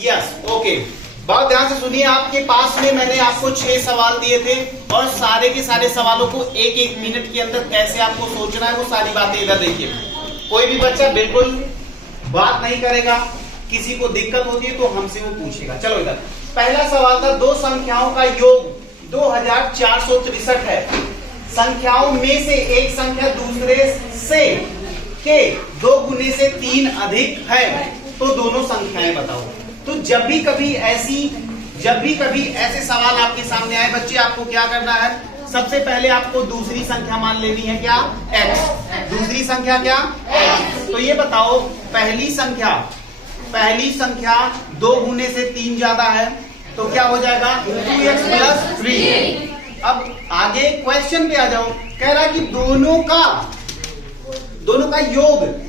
Yes okay. बहुत ध्यान से सुनिए, आपके पास में मैंने आपको 6 सवाल दिए थे और सारे के सारे सवालों को एक एक मिनट के अंदर कैसे आपको सोचना है वो सारी बातें इधर देखिए। कोई भी बच्चा बिल्कुल बात नहीं करेगा, किसी को दिक्कत होती है तो हमसे वो पूछेगा। चलो इधर पहला सवाल था, दो संख्याओं का योग 2463 है। संख्याओं में से एक संख्या दूसरे से के 2 गुने से 3 अधिक है, तो दोनों संख्याएं बताओ। तो जब भी कभी ऐसे सवाल आपके सामने आए बच्चे, आपको क्या करना है, सबसे पहले आपको दूसरी संख्या मान लेनी है, क्या, x। दूसरी संख्या क्या, x। तो ये बताओ पहली संख्या 2 गुने से 3 ज्यादा है, तो क्या हो जाएगा 2x + 3। अब आगे क्वेश्चन पे आ जाओ, कह रहा है कि दोनों का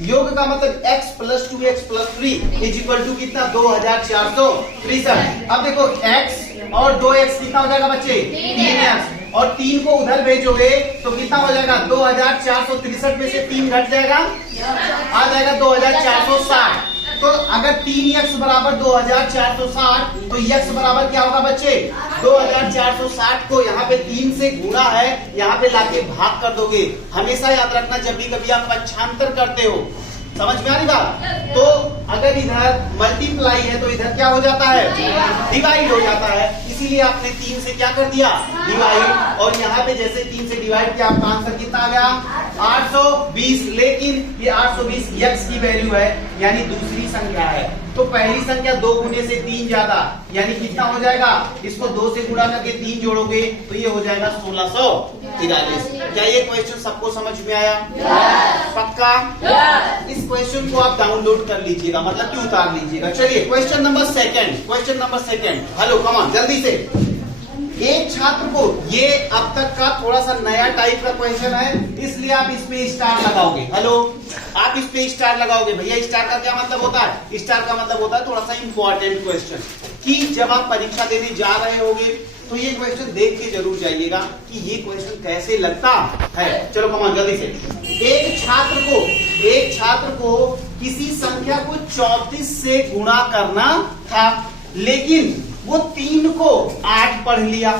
योग का मतलब x + 2x + 3 = कितना, 2463। अब देखो x और 2x कितना हो जाएगा बच्चे, 3x, और 3 को उधर भेजोगे तो कितना हो जाएगा, 2463 में से 3 घट जाएगा, आ जाएगा 2460। तो अगर 3x बराबर 2460 तो x बराबर क्या होगा बच्चे, 2460 को यहाँ पे 3 से गुणा है, यहाँ पे लाके भाग कर दोगे। हमेशा याद रखना, जब भी कभी आप पक्षांतर करते हो, समझ में आ रही बात, तो अगर इधर मल्टीप्लाई है तो इधर क्या हो जाता है, डिवाइड हो जाता है। इसीलिए आपने 3 से क्या कर दिया, डिवाइड, और यहाँ पे जैसे 3 से डिवाइड किया आपका आंसर कितना आ गया, 820। लेकिन ये 820 x की वैल्यू है, यानी दूसरी संख्या है। तो पहली संख्या 2 गुने से 3 ज्यादा, यानी कितना हो जाएगा, इसको 2 से गुणा करके 3 जोड़ोगे तो ये हो जाएगा 1643। क्या ये क्वेश्चन सबको समझ में आया? पक्का? इस क्वेश्चन को आप डाउनलोड कर लीजिएगा, मतलब कि उतार लीजिएगा। चलिए question number second, hello come on जल्दी से। एक छात्र को, ये अब तक का थोड़ा सा नया टाइप का क्वेश्चन है, इसलिए आप इसमें स्टार लगाओगे। हेलो, आप इस पे स्टार लगाओगे। भैया स्टार का क्या मतलब होता है? स्टार का मतलब होता है थोड़ा सा इंपॉर्टेंट क्वेश्चन, कि जब आप परीक्षा देने जा रहे होगे तो ये क्वेश्चन देख के जरूर जाइएगा कि ये क्वेश्चन कैसे लगता है। चलो कमान जल्दी से। एक छात्र को किसी संख्या को 34 से गुणा करना था, लेकिन वो 3 को 8 पढ़ लिया,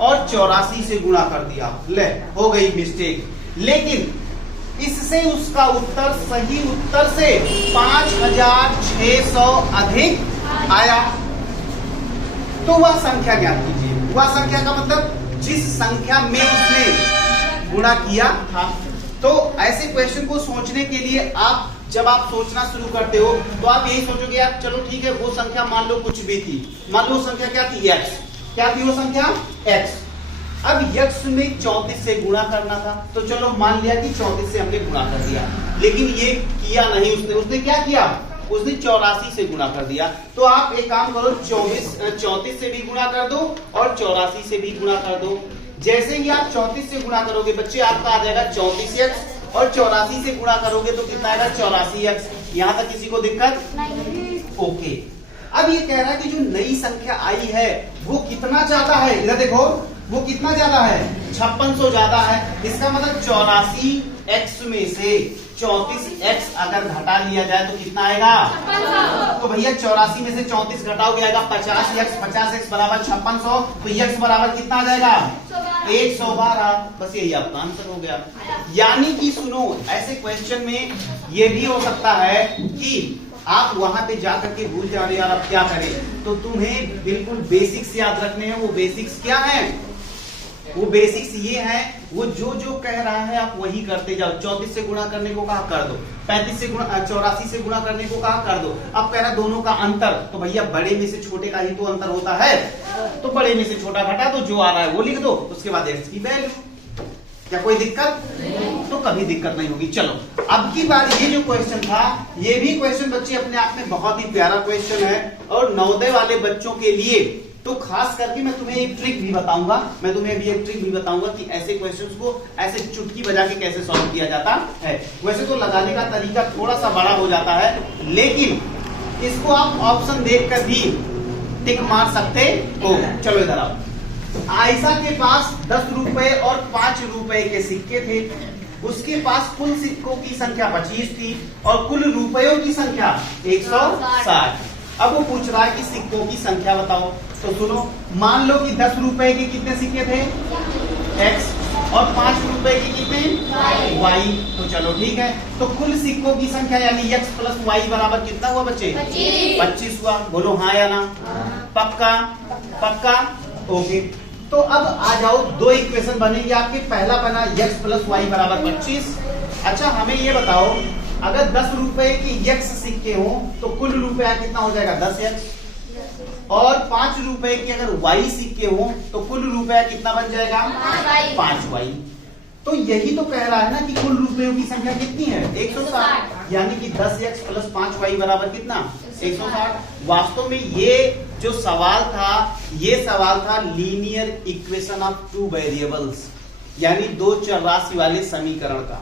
और 84 से गुणा कर दिया। ले, हो गई मिस्टेक। लेकिन इससे उसका उत्तर सही उत्तर से 5600 अधिक आया, तो वह संख्या ज्ञात कीजिए। वह संख्या का मतलब जिस संख्या में उसने गुणा किया था। तो ऐसे क्वेश्चन को सोचने के लिए जब आप सोचना शुरू करते हो तो आप यही सोचोगे, यार चलो ठीक है, वो संख्या मान लो कुछ भी थी, मान लो संख्या क्या थी, x। क्या थी वो संख्या, x। अब x में 34 से गुणा करना था, तो चलो मान लिया कि 34 से हमने गुणा कर दिया, लेकिन ये किया नहीं उसने क्या किया, उसने 84 से गुणा कर दिया। तो आप एक काम करो, 34 से भी गुणा कर दो और 84 से भी गुणा कर दो। जैसे ही आप 34 से गुणा करोगे बच्चे, आपका आ जाएगा 34x, और 84 से गुणा करोगे तो कितना आएगा, 84x। यहाँ तक किसी को दिक्कत नहीं? ओके। अब ये कह रहा है कि जो नई संख्या आई है वो कितना ज्यादा है, इधर देखो, वो कितना ज्यादा है, 5600 ज्यादा है। इसका मतलब 84x में से 34x अगर घटा लिया जाए तो कितना आएगा, तो भैया 84 में से 34 घटाओगे आएगा 50x बराबर 5600, तो x बराबर कितना आ जाएगा, 112। बस यही आपका आंसर हो गया। यानी कि सुनो, ऐसे क्वेश्चन में ये भी हो सकता है कि आप वहां पे जाकर के भूल जा रहे हैं, आप क्या करें, तो तुम्हें बिल्कुल बेसिक्स याद रखने हैं। वो बेसिक्स क्या है, वो बेसिक्स ये है, वो जो कह रहा है आप वही करते जाओ। 34 से गुणा करने को कहा कर दो, 84 से गुणा करने को कहा कर दो। अब कह रहा दोनों का अंतर, तो भैया बड़े में से छोटे का ही तो अंतर होता है, तो बड़े में से छोटा घटा दो, जो आ रहा है वो लिख दो, उसके बाद x की वैल्यू। क्या कोई दिक्कत? तो कभी दिक्कत नहीं होगी। चलो अब की बार ये जो क्वेश्चन था, ये भी क्वेश्चन बच्चे अपने आप में बहुत ही प्यारा क्वेश्चन है, और नवोदय वाले बच्चों के लिए तो खास करके मैं तुम्हें एक ट्रिक भी बताऊंगा, कि ऐसे क्वेश्चंस को ऐसे चुटकी बजा के कैसे सॉल्व किया जाता है। वैसे तो लगाने का तरीका थोड़ा सा बड़ा हो जाता है, लेकिन इसको आप ऑप्शन देखकर भी टिक मार सकते हो। चलो इधर आओ। आयशा के पास 10 रुपए और 5 रुपए के सिक्के थे। उसके पास कुल सिक्कों की संख्या 25 थी और कुल रुपयों की संख्या 160। अब वो पूछ रहा है कि सिक्कों की संख्या बताओ। तो सुनो, मान लो कि 10 रुपए के कितने सिक्के थे x और 5 रुपए के कितने y। तो चलो ठीक है, तो कुल सिक्कों की संख्या यानी x प्लस y बराबर कितना हुआ बच्चे? 25 हुआ। बोलो हाँ या ना? पक्का? पक्का, ओके। तो अब आ जाओ, दो इक्वेशन बनेगी आपके। पहला बना x प्लस y बराबर 25। अच्छा हमें ये बताओ, अगर 10 रुपए की x सिक्के हो तो कुल रुपया कितना हो जाएगा? 10x। और 5 रुपए के अगर y सिक्के हो तो कुल रुपया कितना बन जाएगा? 5y। तो यही तो कह रहा है ना कि कुल रुपयों की संख्या कितनी है? 160। यानी कि 10x प्लस 5y बराबर कितना? 160। वास्तव में ये जो सवाल था, ये सवाल था linear equation of two variables, यानी दो चर राशि वाले समीकरण का।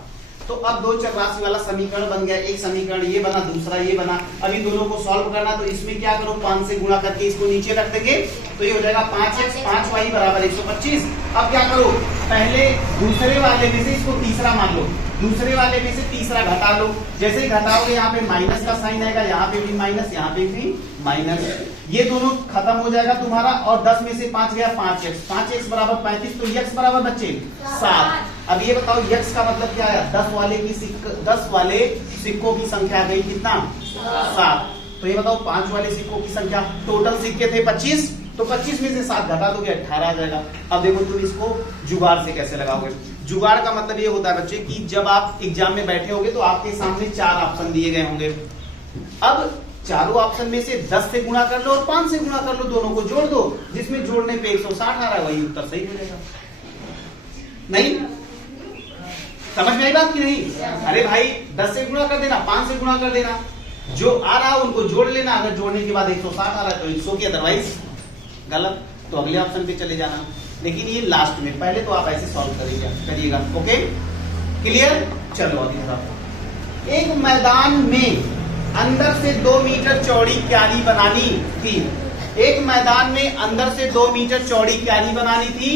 तो अब दो चर राशि वाला समीकरण बन गया। एक समीकरण ये बना, दूसरा ये बना। अभी दोनों को सॉल्व करना, तो इसमें क्या करो, 5 से गुणा करके इसको नीचे रख देंगे। तो ये हो जाएगा 5x 5y बराबर 125। अब क्या करो, पहले दूसरे वाले में से इसको तीसरा मान लो, दूसरे वाले में से तीसरा घटा लो। जैसे ही घटाओगे यहाँ पे माइनस का साइन आएगा, यहाँ पे भी माइनस, यहाँ पे भी माइनस। ये दोनों खत्म हो जाएगा तुम्हारा। और 10 में से 5 गया 5x, 5x बराबर 35। तो x बराबर बच्चे 7। अब ये बताओ x का मतलब क्या है? 10 वाले सिक्कों की संख्या आ गई कितना? 7। तो ये बताओ 5 वाले सिक्कों की संख्या, टोटल सिक्के थे 25, तो 25 में से 7 घटा दोगे 18 आ जाएगा। अब देखो तुम इसको जुगाड़ से कैसे लगाओगे। जुगाड़ का मतलब ये होता है बच्चे कि जब आप एग्जाम में बैठे होगे तो आपके सामने 4 ऑप्शन दिए गए होंगे। अब चारों ऑप्शन में से 10 से गुणा कर लो और 5 से गुणा कर लो, दोनों को जोड़ दो। जिसमें जोड़ने पे 160 आ रहा है वही उत्तर सही मिलेगा। नहीं समझ में आई बात की नहीं? अरे भाई 10 से गुणा कर देना, 5 से गुणा कर देना, जो आ रहा है उनको जोड़ लेना। अगर जोड़ने के बाद 160 आ रहा है तो 100 की, अदरवाइज गलत, तो अगले ऑप्शन पे चले जाना। लेकिन ये लास्ट में, पहले तो आप ऐसे सॉल्व करिएगा। Okay clear? चलो अगली तरफ। एक मैदान में अंदर से 2 मीटर चौड़ी क्यारी बनानी थी। एक मैदान में अंदर से 2 मीटर चौड़ी क्यारी बनानी थी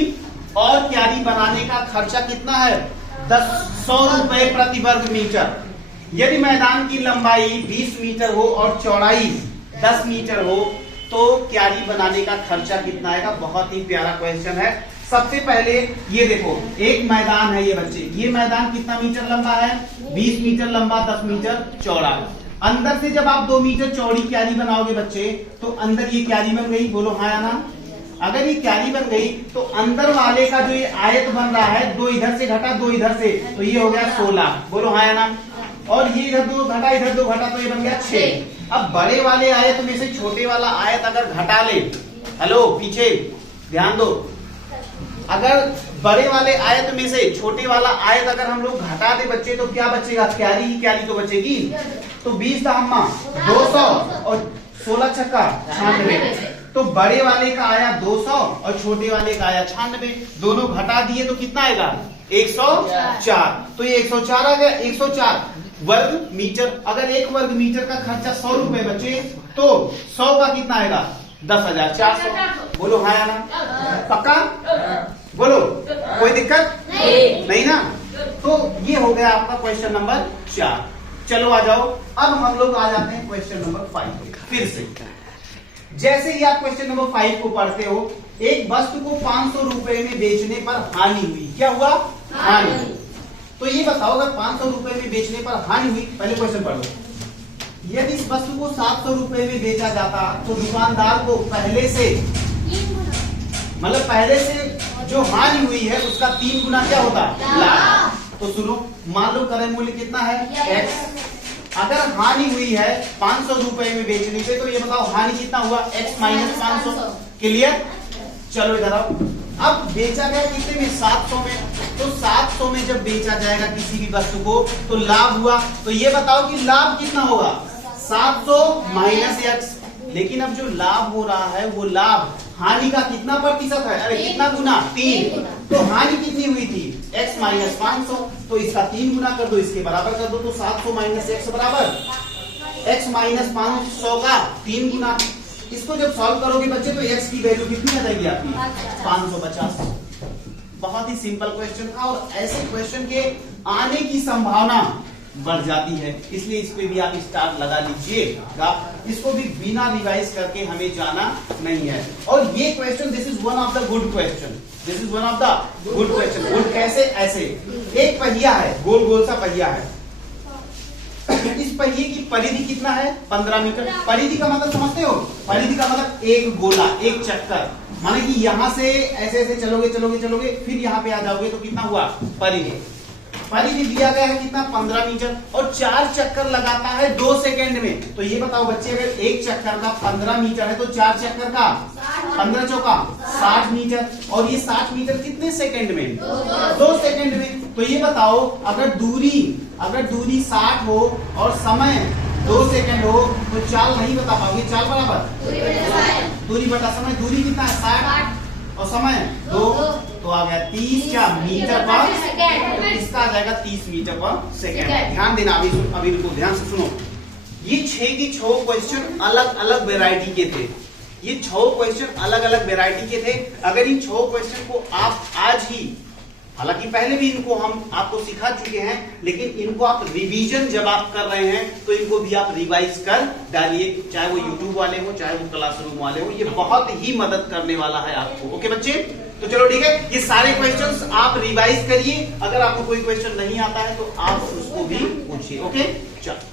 और क्यारी बनाने का खर्चा कितना है? 100 रुपए प्रति वर्ग मीटर। यदि मैदान की लंबाई 20 मीटर हो और चौड़ाई 10 मीटर हो तो क्यारी बनाने का खर्चा कितना आएगा? बहुत ही प्यारा क्वेश्चन है। सबसे पहले ये देखो, एक मैदान है ये बच्चे, ये मैदान कितना मीटर लंबा है? 20 मीटर लंबा, 10 मीटर चौड़ा। अंदर से जब आप 2 मीटर चौड़ी क्यारी बनाओगे बच्चे, तो अंदर ये क्यारी बन गई। बोलो हाँ या ना? अगर ये क्यारी बन गई तो अंदर वाले का जो ये आयत बन रहा है, 2 इधर से घटा 2 इधर से, तो ये हो गया 16। बोलो हाँ या ना? और ये इधर 2 घटा इधर 2 घटा, तो ये बन गया 6। अब बड़े वाले आयत में से छोटे वाला आयत अगर घटा ले, हेलो पीछे ध्यान दो, अगर बड़े वाले आयत में से छोटे वाला आयत अगर हम लोग घटा दे बच्चे, तो क्या बचेगा? क्यारी ही क्यारी तो बचेगी। तो 20 दाम्मा 200 और 16 छक्का 96। तो बड़े वाले का आया 200 और छोटे वाले का आया 96। दोनों घटा दिए तो कितना आएगा? 104। तो ये 104 आ गया। 104 वर्ग मीटर। अगर 1 वर्ग मीटर का खर्चा 100 रुपए बचे तो 100 का कितना आएगा? 10,400। बोलो हाँ या ना? पक्का? बोलो, कोई दिक्कत नहीं ना? तो ये हो गया आपका क्वेश्चन नंबर 4। चलो आ जाओ, अब हम लोग आ जाते हैं क्वेश्चन नंबर 5 फिर से। जैसे ही आप क्वेश्चन नंबर 5 को पढ़ते हो, एक वस्तु को 500 रुपए में बेचने पर हानि हुई। क्या हुआ? हानि। तो ये बताओ, अगर 500 रुपए में बेचने पर हानि हुई, पहले क्वेश्चन पढ़ो। यदि इस वस्तु को 700 रुपए में बेचा जाता तो दुकानदार को पहले से, मतलब पहले से जो हानि हुई है उसका 3 गुना क्या होता? लाभ। तो सुनो, मान लो क्रय मूल्य कितना है? x। अगर हानि हुई है 500 रुपए में बेचने पे, तो ये बताओ हानि कितना हुआ? x minus 500। क्लियर? चलो इधर आओ। अब बेचा गया कितने में? 700 में। तो 700 में जब बेचा जाएगा किसी भी वस्तु को तो लाभ हुआ। तो ये बताओ कि लाभ कितना होगा? 700 माइनस x। लेकिन अब जो लाभ हो रहा है वो लाभ हानि का कितना प्रतिशत है? अरे कितना गुना? 3। तो हानि कितनी हुई थी? x minus 500। तो इसका 3 गुना कर दो, इसके बराबर कर दो। तो 700 माइनस x बराबर x माइनस 500 का 3 गुना। इसको जब सॉल्व करोगे बच्चे तो x की वैल्यू कितनी आ जाएगी आपकी? 550। बहुत ही सिंपल क्वेश्चन था और ऐसे क्वेश्चन के आने की संभावना बढ़ जाती है, इसलिए इस पे भी आप स्टार लगा लीजिएगा। इसको भी बिना रिवाइज करके हमें जाना नहीं है। और ये question this is one of the good question, this is one of the good question. Good कैसे? ऐसे एक पहिया है, गोल गोल सा पहिया है, इस पहिए की परिधि कितना है? 15 मीटर। परिधि का मतलब समझते हो? परिधि का मतलब एक गोला, एक चक्कर, माने कि यहां से ऐसे ऐसे चलोगे चलोगे चलोगे फिर यहां पे आ जाओगे तो कितना हुआ? परिधि। परिधि दिया गया है कितना? 15 मीटर और 4 चक्कर लगाता है 2 सेकंड में। तो ये बताओ बच्चे, अगर एक चक्कर का 15 मीटर है तो 4 चक्कर का 15 चौका 60 मीटर, और ये 60 मीटर कितने सेकंड में? 2 सेकंड में। तो ये बताओ, अगर दूरी 60 हो और समय 2 सेकंड हो तो चाल नहीं बता पाओगे। चाल बराबर दूरी बटा समय। दूरी कितना है? 60 और समय 2, तो आ गया 30 क्या मीटर पर सेकंड। इसका आ जाएगा 30 मीटर पर सेकंड। ध्यान देना, अभी को ध्यान से सुनो। ये 6 के 6 क्वेश्चन अलग अलग वेराइटी के थे। ये 6 क्वेश्चन अलग अलग वेराइटी के थे। अगर इन 6 क्वेश्चन को आप आज ही, हालांकि पहले भी इनको हम आपको सिखा चुके हैं, लेकिन इनको आप रिवीजन जब आप कर रहे हैं तो इनको भी आप रिवाइज कर डालिए, चाहे वो यूट्यूब वाले हो चाहे वो क्लासरूम वाले हो। ये बहुत ही मदद करने वाला है आपको। ओके बच्चे, तो चलो ठीक है, ये सारे क्वेश्चंस आप रिवाइज करिए। अगर आपको कोई क्वेश्चन नहीं आता है तो आप उसको भी पूछिए। ओके चलो।